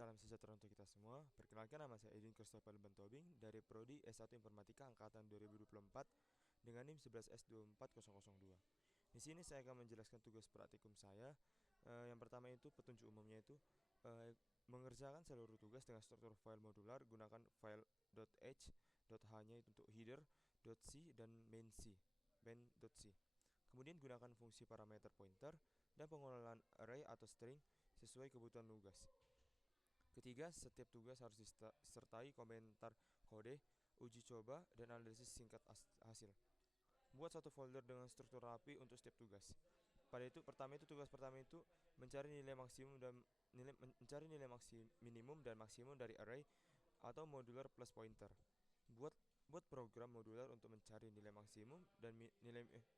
Salam sejahtera untuk kita semua. Perkenalkan, nama saya Edwin Christopher Bentobing dari Prodi S1 Informatika angkatan 2024 dengan NIM 11S24002. Di sini saya akan menjelaskan tugas praktikum saya. Yang pertama itu petunjuk umumnya itu eh, mengerjakan seluruh tugas dengan struktur file modular gunakan file .h, .h-nya itu untuk header, .c dan main.c. Kemudian gunakan fungsi parameter pointer dan pengelolaan array atau string sesuai kebutuhan tugas. Ketiga, setiap tugas harus disertai komentar kode, uji coba, dan analisis singkat hasil. Buat satu folder dengan struktur rapi untuk setiap tugas. Tugas pertama itu mencari nilai maksimum dan minimum dan maksimum dari array atau modular plus pointer. Buat buat program modular untuk mencari nilai maksimum dan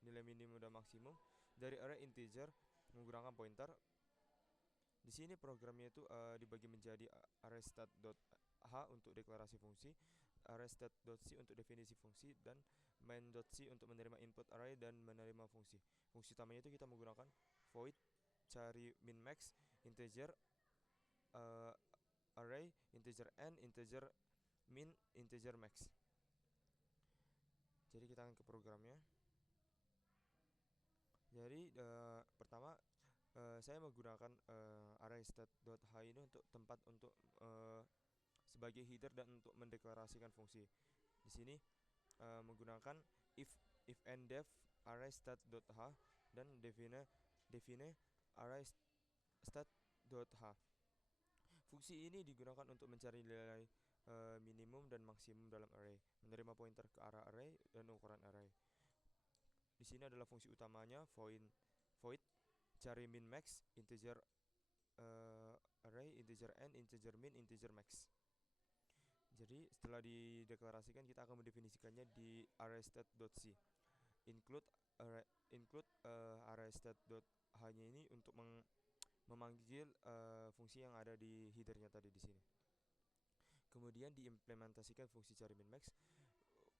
nilai minimum dan maksimum dari array integer menggunakan pointer. Di sini programnya itu dibagi menjadi arraystat.h untuk deklarasi fungsi, arraystat.c untuk definisi fungsi, dan main.c untuk menerima input array dan menerima fungsi. Fungsi utamanya itu kita menggunakan void cari min max, integer uh, array, integer n, integer min, integer max. Jadi kita akan ke programnya. Jadi pertama saya menggunakan arraystat.h ini untuk tempat untuk sebagai header dan untuk mendeklarasikan fungsi. Di sini menggunakan if and def arraystat.h dan define arraystat.h. Fungsi ini digunakan untuk mencari nilai minimum dan maksimum dalam array, menerima pointer ke arah array dan ukuran array. Di sini adalah fungsi utamanya void cari min max, integer array, integer n, integer min, integer max. Jadi setelah dideklarasikan kita akan mendefinisikannya di arraystat.c. Include arraystat.h-nya ini untuk memanggil fungsi yang ada di headernya tadi di sini. Kemudian diimplementasikan fungsi cari min max.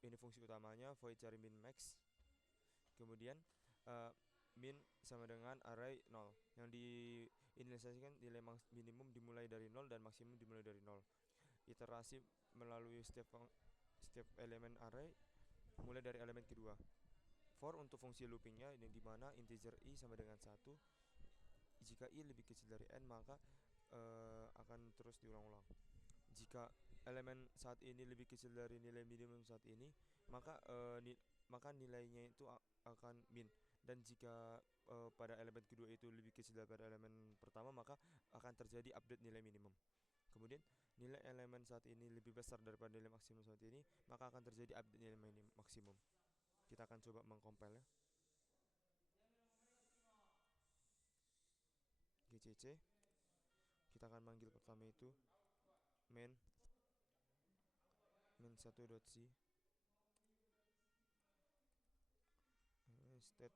Ini fungsi utamanya void cari min max. Kemudian min sama dengan array 0 yang diinisialisasikan nilai minimum dimulai dari 0 dan maksimum dimulai dari 0. Iterasi melalui setiap elemen array mulai dari elemen kedua. For untuk fungsi loopingnya yang dimana integer i sama dengan 1. Jika i lebih kecil dari n maka akan terus diulang-ulang. Jika elemen saat ini lebih kecil dari nilai minimum saat ini maka nilainya itu akan min. Dan jika pada elemen kedua itu lebih kecil daripada elemen pertama maka akan terjadi update nilai minimum. Kemudian nilai elemen saat ini lebih besar daripada nilai maksimum saat ini maka akan terjadi update nilai maksimum. Kita akan coba mengcompile gcc. Kita akan manggil pertama itu main1.c state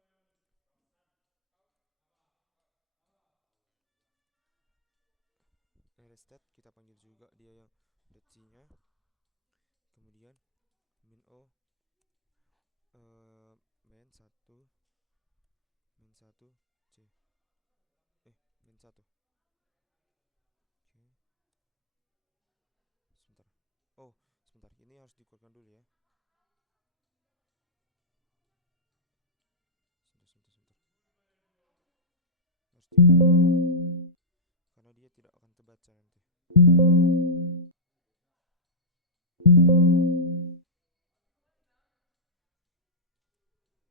arraystat, kita panggil juga dia yang .c nya. Kemudian min o main1 c min1. Oke. Sebentar, ini harus dikeluarkan dulu ya. Sebentar. Harus dikeluarkan karena dia tidak akan terbaca nanti.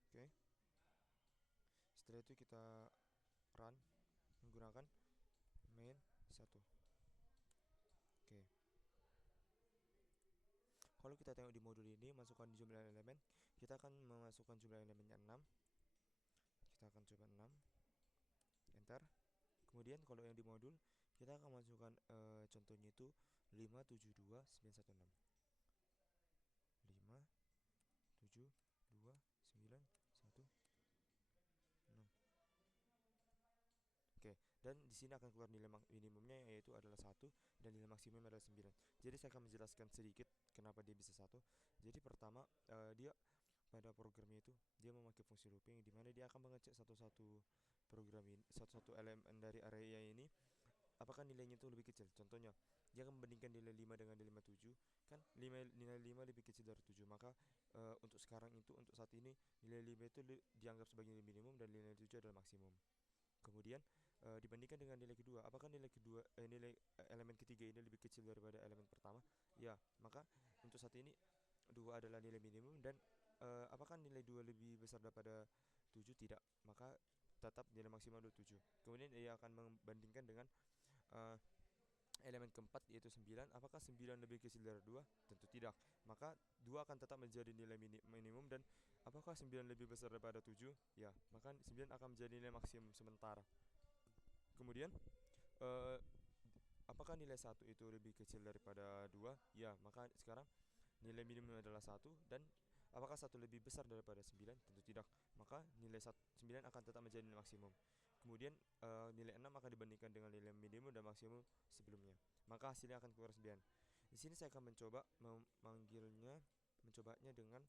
Oke. Setelah itu kita run menggunakan main1. Oke. Kalau kita tengok di modul ini, masukkan jumlah elemen, kita akan memasukkan jumlah elemennya 6. Kita akan coba 6. Enter. Kemudian kalau yang di modul, kita akan masukkan contohnya itu 572916. 572916. Oke, dan di sini akan keluar nilai minimumnya yaitu adalah 1 dan nilai maksimumnya adalah 9. Jadi saya akan menjelaskan sedikit kenapa dia bisa 1. Jadi pertama dia pada programnya itu dia memakai fungsi looping di mana dia akan mengecek satu-satu elemen dari array ini apakah nilainya itu lebih kecil. Contohnya, dia akan membandingkan nilai 5 dengan nilai 7, kan nilai 5 lebih kecil dari 7, maka untuk sekarang itu, untuk saat ini, nilai 5 itu dianggap sebagai nilai minimum dan nilai 7 adalah maksimum. Kemudian dibandingkan dengan nilai kedua, apakah nilai elemen ketiga ini lebih kecil daripada elemen pertama? Ya, maka untuk saat ini 2 adalah nilai minimum, dan apakah nilai 2 lebih besar daripada 7? Tidak. Maka tetap nilai maksimal 7. Kemudian ia akan membandingkan dengan eh, elemen keempat, yaitu 9. Apakah 9 lebih kecil dari 2? Tentu tidak. Maka 2 akan tetap menjadi nilai minimum, dan apakah 9 lebih besar daripada 7? Ya, maka 9 akan menjadi nilai maksimum sementara. Kemudian eh, apakah nilai 1 itu lebih kecil daripada 2? Ya, maka sekarang nilai minimum adalah 1, dan apakah 1 lebih besar daripada 9? Tentu tidak. Maka nilai 9 akan tetap menjadi nilai maksimum. Kemudian nilai 6 akan dibandingkan dengan nilai minimum dan maksimum sebelumnya. Maka hasilnya akan keluar 9. Di sini saya akan mencoba mencobanya dengan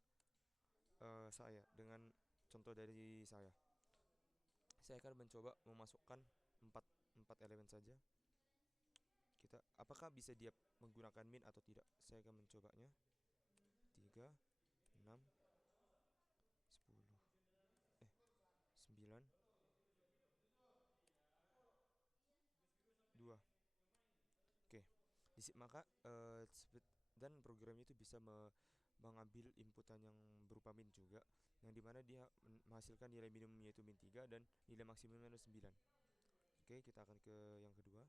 dengan contoh dari saya. Saya akan mencoba memasukkan 4 4 elemen saja. Apakah bisa dia menggunakan min atau tidak? Saya akan mencobanya. 3, 6, 10, 9, 2. Oke. Maka dan programnya itu bisa mengambil inputan yang berupa min juga, yang dimana dia menghasilkan nilai minimum yaitu min 3 dan nilai maksimumnya adalah 9. Oke, kita akan ke yang kedua.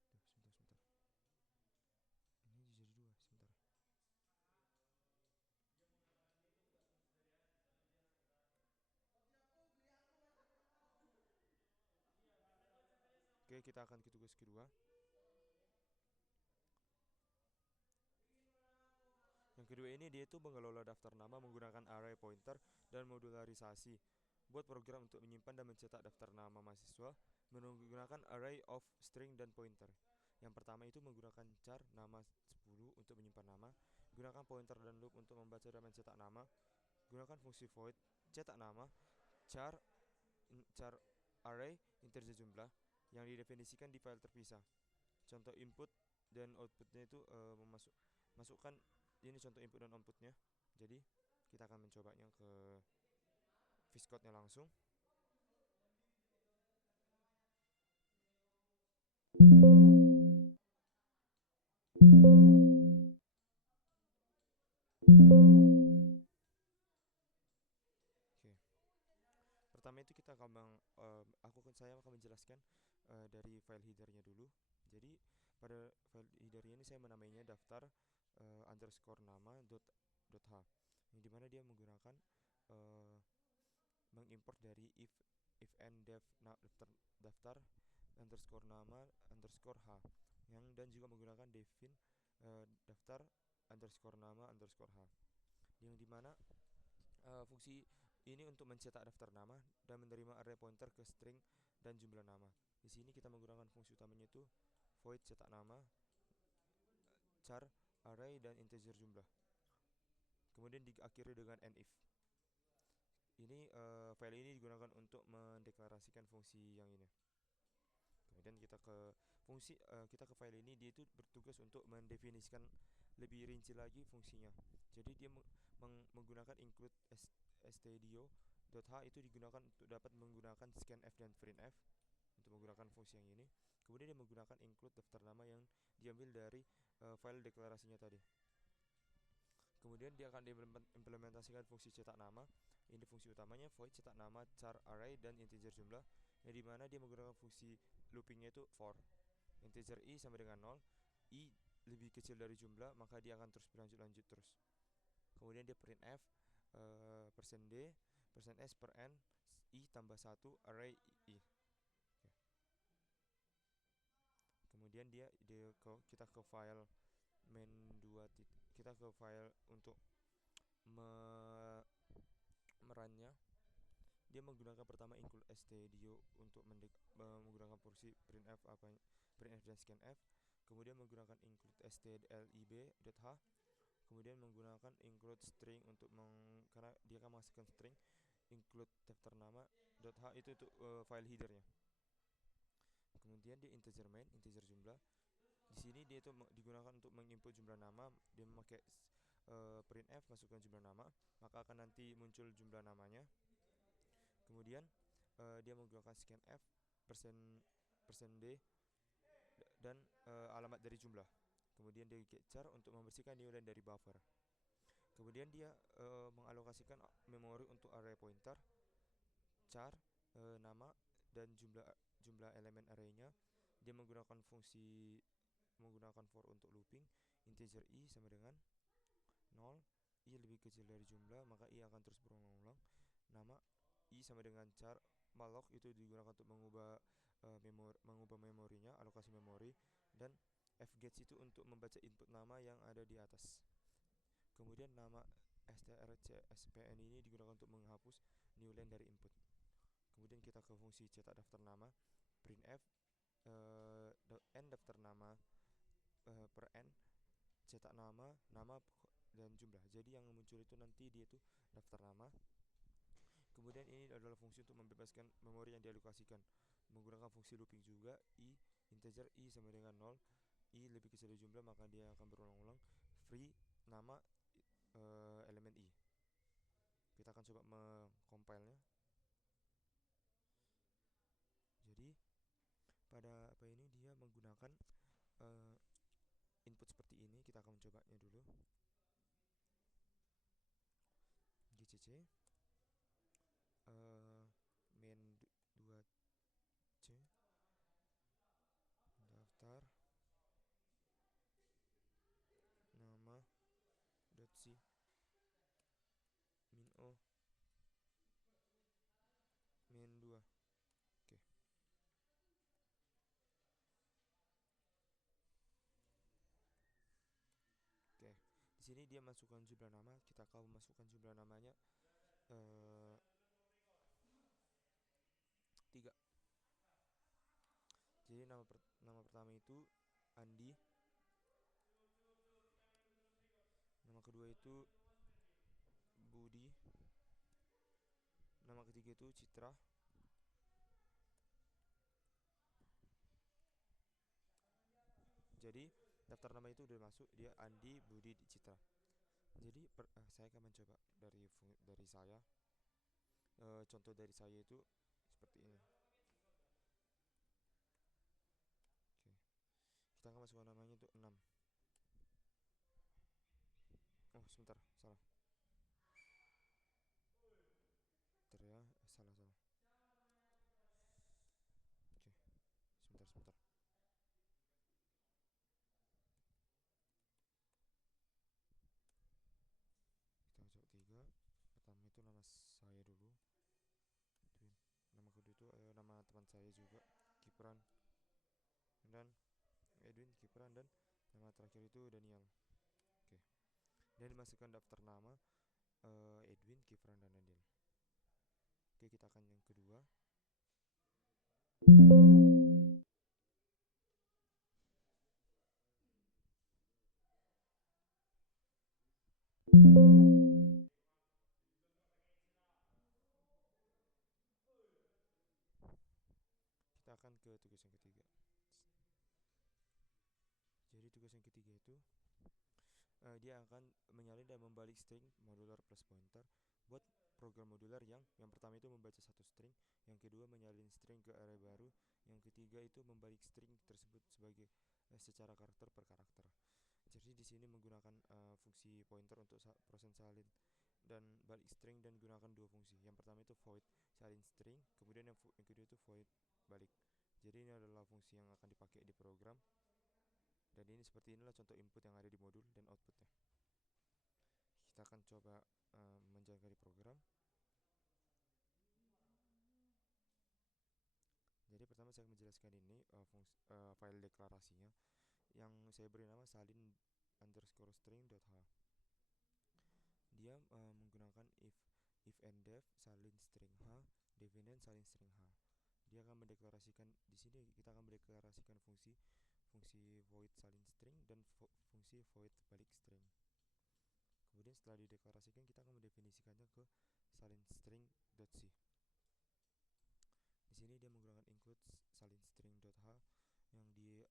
Sebentar. Ini jadi 2, sebentar. Oke, kita akan ke tugas kedua. Yang kedua ini dia itu mengelola daftar nama menggunakan array pointer dan modularisasi. Buat program untuk menyimpan dan mencetak daftar nama mahasiswa menggunakan array of string dan pointer. Yang pertama itu menggunakan char nama 10 untuk menyimpan nama, gunakan pointer dan loop untuk membaca dan mencetak nama, gunakan fungsi void cetak nama, char char array integer jumlah yang didefinisikan di file terpisah. Contoh input dan outputnya itu masukkan ini contoh input dan outputnya. Jadi kita akan mencobanya ke Viscode-nya langsung. Oke. Pertama itu kita akan saya akan menjelaskan dari file headernya dulu. Jadi pada file headernya ini saya menamainya daftar underscore nama dot h, yang dimana dia menggunakan mengimport dari if and daftar underscore nama underscore h, dan juga menggunakan define daftar underscore nama underscore h, yang dimana fungsi ini untuk mencetak daftar nama dan menerima array pointer ke string dan jumlah nama. Di sini kita menggunakan fungsi utamanya itu void cetak nama, char array dan integer jumlah. Kemudian diakhiri dengan if. Ini file ini digunakan untuk mendeklarasikan fungsi yang ini. Kemudian kita ke file ini, dia itu bertugas untuk mendefinisikan lebih rinci lagi fungsinya. Jadi dia menggunakan include stdio.h itu digunakan untuk dapat menggunakan scanf dan printf untuk menggunakan fungsi yang ini. Kemudian dia menggunakan include daftar nama yang diambil dari file deklarasinya tadi. Kemudian dia akan diimplementasikan fungsi cetak nama. Ini fungsi utamanya void cetak nama, char array dan integer jumlah, yang dimana dia menggunakan fungsi loopingnya itu for integer i sama dengan 0, i lebih kecil dari jumlah maka dia akan terus berlanjut terus. Kemudian dia printf %d %s per n i tambah 1 array i. Kemudian kita ke file main2, kita ke file untuk merannya. Dia menggunakan pertama include stdio untuk menggunakan fungsi printf dan scanf. kemudian menggunakan include stdlib.h, kemudian menggunakan include string untuk karena dia akan menghasilkan string, include daftar nama .h itu untuk file headernya. Kemudian dia integer main, integer jumlah. Di sini dia itu digunakan untuk menginput jumlah nama. Dia memakai printf, masukkan jumlah nama, maka akan nanti muncul jumlah namanya. Kemudian dia menggunakan scanf persen %d dan alamat dari jumlah. Kemudian dia get char untuk membersihkan newline dari buffer. Kemudian dia mengalokasikan memori untuk array pointer, char, nama dan jumlah elemen arraynya. Dia menggunakan for untuk looping, integer i sama dengan 0, i lebih kecil dari jumlah maka i akan terus berulang-ulang. Nama i sama dengan char, malloc itu digunakan untuk mengubah memorinya, alokasi memori, dan fgets itu untuk membaca input nama yang ada di atas. Kemudian nama strcspn ini digunakan untuk menghapus newline dari input. Kemudian kita ke fungsi cetak daftar nama, printf n daftar nama per n, cetak nama dan jumlah. Jadi yang muncul itu nanti dia itu daftar nama. Kemudian ini adalah fungsi untuk membebaskan memori yang dialokasikan menggunakan fungsi looping juga. I integer i sama dengan 0, i lebih kecil dari jumlah maka dia akan berulang-ulang. Free nama elemen i. Kita akan coba mengcompile-nya. Jadi pada apa ini dia menggunakan input seperti ini. Kita akan mencobanya dulu. gcc main 2c daftar nama .c min o min 2. Oke. Oke. Di sini dia masukkan jumlah nama. Kita akan masukkan jumlah namanya 3. Jadi nama pertama itu Andi, nama kedua itu Budi, nama ketiga itu Citra. Jadi daftar nama itu udah masuk, dia Andi, Budi, Citra. Jadi saya akan mencoba dari saya. Contoh dari saya itu seperti ini. Oke. Kita akan masukkan namanya itu 6. Oh sebentar, salah. Bentar ya, salah. Oke, sebentar. Kita coba 3. Pertama itu nama saya dulu, Edwin. Nama kedua itu nama teman saya juga, Kipran. Dan Edwin, Kipran, dan nama terakhir itu Daniel. Oke. Dan dimasukkan daftar nama Edwin, Kipran, dan Daniel. Oke, kita akan yang kedua. Kita akan ke tugas yang ketiga. Jadi tugas yang ketiga itu dia akan menyalin dan membalik string modular plus pointer buat program modular yang pertama itu membaca satu string, yang kedua menyalin string ke array baru, yang ketiga itu membalik string tersebut sebagai secara karakter per karakter. Jadi di sini menggunakan fungsi pointer untuk proses salin dan balik string, dan gunakan dua fungsi. Yang pertama itu void salin string, kemudian yang kedua itu void balik. Jadi ini adalah fungsi yang akan dipakai di program. Dan ini seperti inilah contoh input yang ada di modul dan outputnya. Kita akan coba menjalankan di program. Jadi pertama saya menjelaskan ini file deklarasinya yang saya beri nama salin underscore string.h. Dia menggunakan if and def salin string h, define salin string h. Dia akan mendeklarasikan, di sini kita akan mendeklarasikan fungsi fungsi void salin string dan fungsi void balik string. Kemudian setelah dideklarasikan kita akan mendefinisikannya ke salin string.c. Di sini dia menggunakan include salin string.h yang di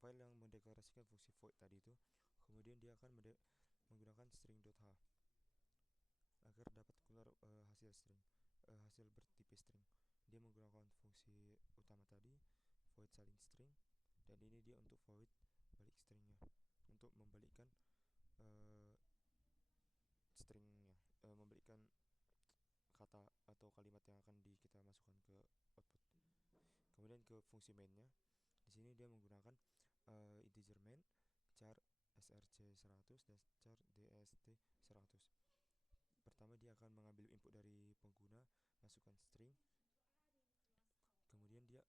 file yang mendeklarasikan fungsi void tadi itu. Kemudian dia akan menggunakan string.h agar dapat keluar hasil string, hasil bertipe string. Dia menggunakan fungsi utama tadi void salin string, dan ini dia untuk void balik stringnya, untuk membalikkan stringnya, membalikkan kata atau kalimat yang akan kita masukkan ke output. Kemudian ke fungsi mainnya, di sini dia menggunakan integer main, char src100 dan char dst100. Pertama dia akan mengambil input dari pengguna, masukkan string. Kemudian dia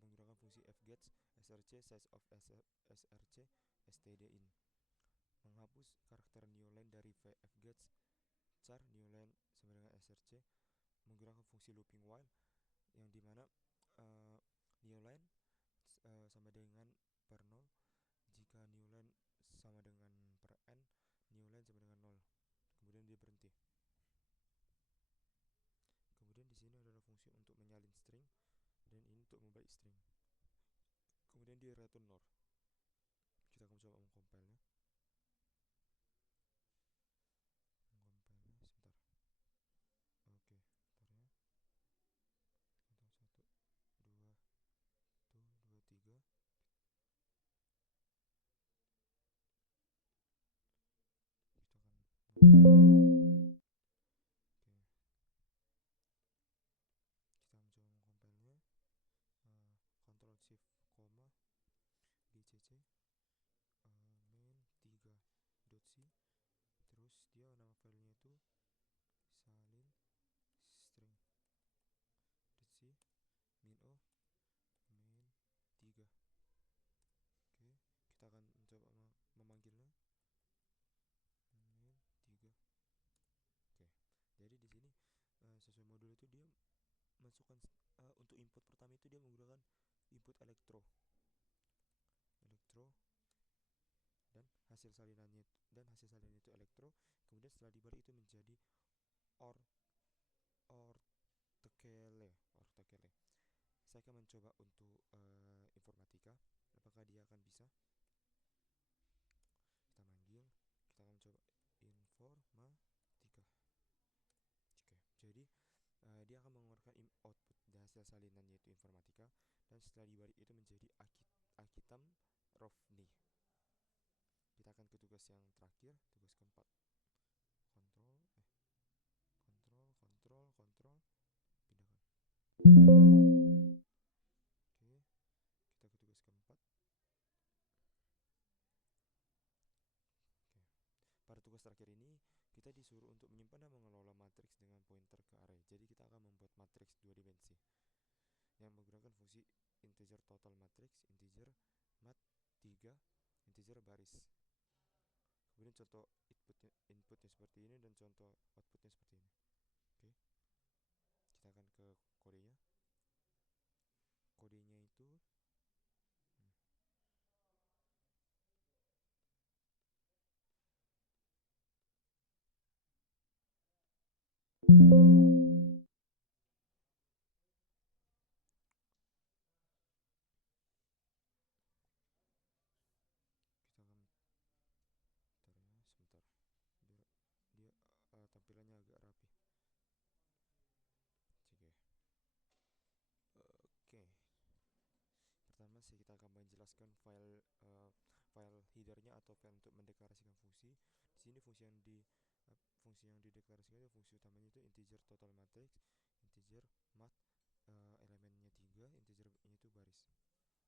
menggunakan fungsi fgets src size of src stdin, menghapus karakter newline dari fgets char newline sama dengan src, menggunakan fungsi looping while yang dimana newline sama dengan per 0 jika newline sama dengan per n, newline sama dengan 0. Kemudian dia berhenti. Kemudian di sini adalah fungsi untuk menyalin string dan ini untuk membalik string. Kemudian dia return nor. Kita akan coba mengcompile-nya. Sebentar. Oke, bentar ya. Hitung 1 2 2 3. Kita akan mencoba mengcompile-nya. Ctrl Shift koma gcc main3.c, terus dia nama filenya itu salin string.c min.o main3. Oke, kita akan mencoba memanggilnya main3. Oke, jadi di sini sesuai modul itu dia masukkan untuk input pertama itu dia menggunakan input elektro dan hasil salinannya itu elektro. Kemudian setelah dibalik itu menjadi or tekele. Saya akan mencoba untuk informatika, apakah dia akan bisa. Kita manggil, kita akan coba informatika. Oke, jadi dia akan mengeluarkan output dari hasil salinannya itu informatika, dan setelah dibalik itu menjadi akitam rovni. Kita akan ke tugas yang terakhir, tugas keempat. Kontrol, pindahkan. Oke, kita ke tugas keempat. Oke. Pada tugas terakhir ini, kita disuruh untuk menyimpan dan mengelola matriks dengan pointer ke array. Jadi kita akan membuat matriks 2 dimensi yang menggunakan fungsi integer total matrix, integer mat3, integer baris. Kemudian contoh inputnya seperti ini dan contoh outputnya seperti ini. Oke, kita akan ke kodenya. Kodenya itu kita akan sebentar biar dia tampilannya agak rapi. Oke. Pertama sih kita akan menjelaskan file headernya atau file untuk mendeklarasikan fungsi. Di sini fungsi yang dideklarasikan itu fungsi utamanya itu integer total matrix, integer mat elemennya 3, integer ini itu baris.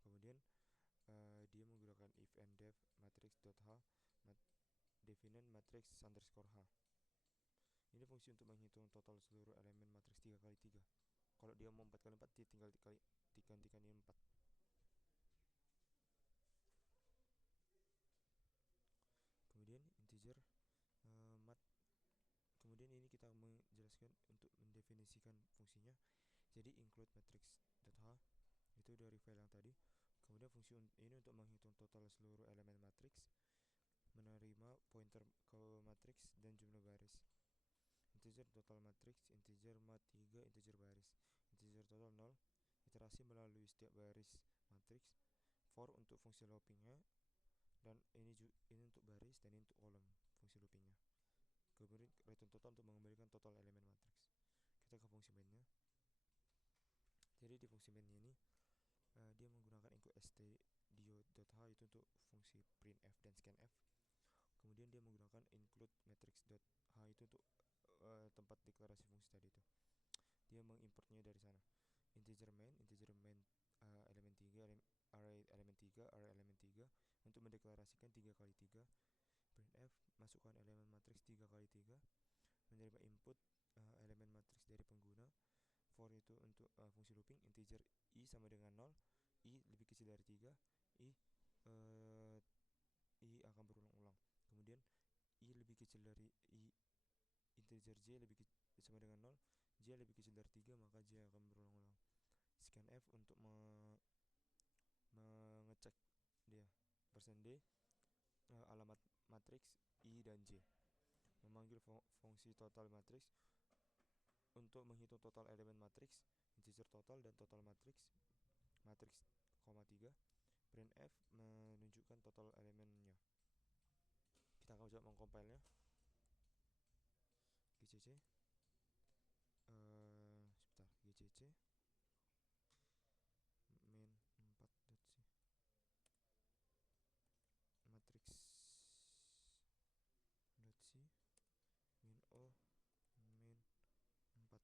Kemudian dia menggunakan if and def matrix.h definite matrix underscore h. Ini fungsi untuk menghitung total seluruh elemen matriks 3 kali 3. Kalau dia mau 4 kali 4, dia tinggal digantikan ini 4. Kemudian integer mat. Kemudian ini kita menjelaskan untuk mendefinisikan fungsinya. Jadi include matrix.h itu dari file yang tadi. Kemudian fungsi ini untuk menghitung total seluruh elemen matriks, menerima pointer ke matriks dan jumlah baris. Integer total matriks, integer mat 3, integer baris. Integer total 0, iterasi melalui setiap baris matriks. For untuk fungsi loopingnya, dan ini untuk baris dan ini untuk kolom fungsi loopingnya. Kemudian return total untuk mengembalikan total elemen matriks. Kita ke fungsi mainnya. Jadi di fungsi mainnya ini dia menggunakan include stdio.h itu untuk fungsi printf dan scanf. Kemudian dia menggunakan include matrix.h itu untuk tempat deklarasi fungsi tadi itu. Dia mengimportnya dari sana. Integer main elemen 3, array elemen 3, array elemen 3 untuk mendeklarasikan 3 kali 3. Printf masukkan elemen matriks 3 kali 3, menerima input elemen matriks dari pengguna. For itu untuk fungsi looping, integer i sama dengan 0, i lebih kecil dari 3, i akan berulang-ulang. Kemudian i lebih kecil dari i, integer j lebih sama dengan 0, j lebih kecil dari 3, maka j akan berulang-ulang. Scanf untuk mengecek dia %d alamat matriks i dan j. Memanggil fungsi total matriks untuk menghitung total elemen matriks, integer total dan total matriks 3. Printf menunjukkan total elemennya. Kita akan coba mengcompile-nya. gcc gcc main 4.c matrix.c min o min 4.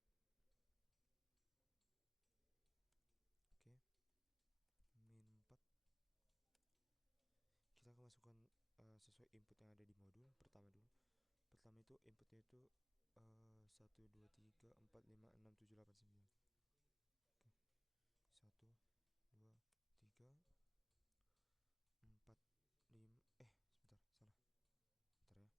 Oke, min 4. Kita akan masukkan sesuai input yang ada di modul pertama dulu. Pertama itu inputnya itu 1 2 3 4 5 6 7 8 9. Oke. 1 2 3 4 5 sebentar, salah. Bentar ya.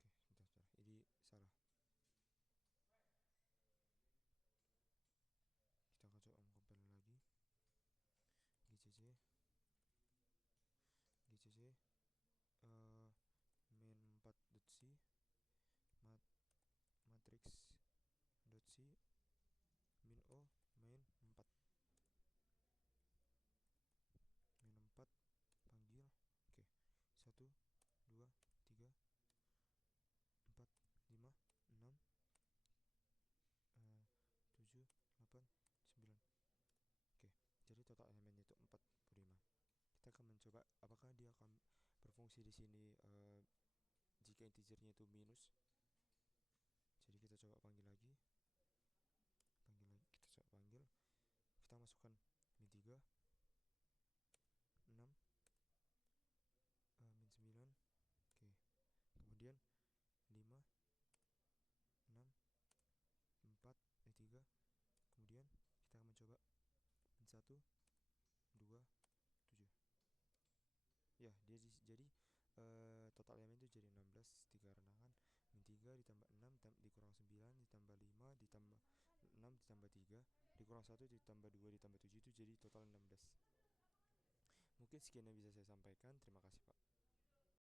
Oke, sebentar. Ini salah. Kita akan coba compile lagi. gcc min 4.c matrix.c min o main 4 panggil. Oke, 1 2 3 4 5 6 7 8 9. Oke, jadi total elemennya itu 45. Kita akan mencoba apakah dia akan berfungsi di sini jika integernya itu minus. Jadi kita coba panggil lagi. Kita coba panggil. Kita masukkan min 3, 6, min 9. Oke. Kemudian 5, 6, 4, 3. Kemudian kita akan mencoba min 1, 2, 7. Ya, dia jadi total elemen itu jadi 16, 3 renangan, min 3 ditambah 6 dikurang 9 ditambah 5 ditambah 6 ditambah 3 dikurang 1 ditambah 2 ditambah 7 itu jadi total 16. Mungkin sekian yang bisa saya sampaikan. Terima kasih, Pak.